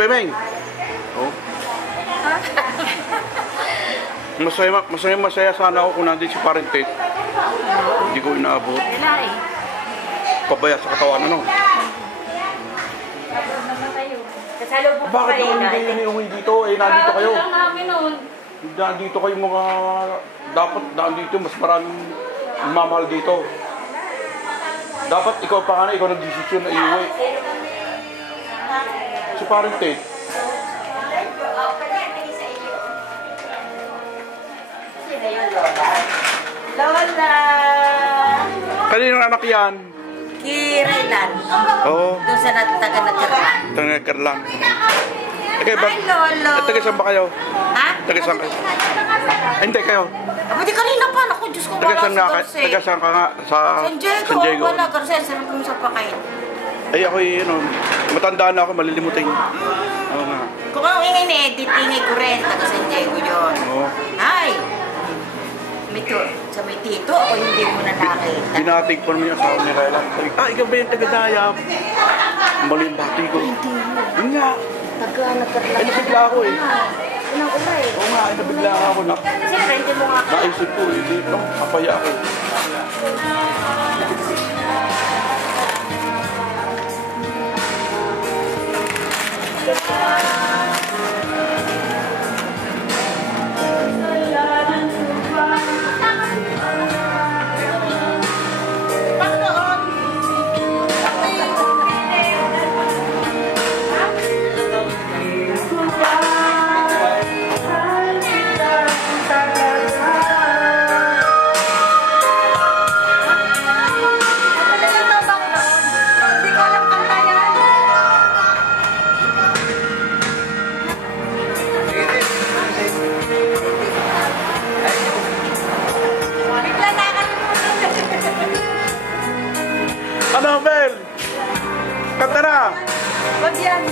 Pemeng. Oh. Masaya sana ako kung nandito si Parent Tate. Hindi ko inaabot. Pabaya sa katawan, ano? Bakit ako hindi iniuwi dito? Eh, nandito kayo. Nandito kayo mga... Dapat nandito, mas maraming mamahal dito. Dapat ikaw pa nga na, ikaw nag-desisyon na iuwi. Si Parent Tate. Lola! Kaninong anak yan? Kirilan. Oo. Doon sa taga-Nakarlan. Taga-Nakarlan. Okay, Hi, Lolo. Taga-saan ba kayo? Ha? Taga-saan kayo? Ay, hindi kayo. Pwede kanina pa. Naku, Diyos ko, wala Taga-saan sa nga? Dorse. Taga-saan ka nga? Sa San Diego. San Diego. Wala, Garcel. Sarap mo sa pakain. Ay, ako matanda na ako, malilimutin. Oo nga. Kung anong ingay ni Edith, ingay ko rin. Taga San Diego yun. Oo. Hi! Sa may tito, ako hindi mo na nakita. Binatig pa naman yung asawa ni Rayla. Ikaw ba yung taga-Dayap? Mali yung bati ko. Hindi. Yun nga. Taga-Nakarlan. Ay, nabigla ako eh. Unang una eh. Oo nga, nabigla ako. Siyempre, hindi mo nga. Naisip ko eh. Dito, kapaya ako. Ano, Bel? Kanta na! Wag yan!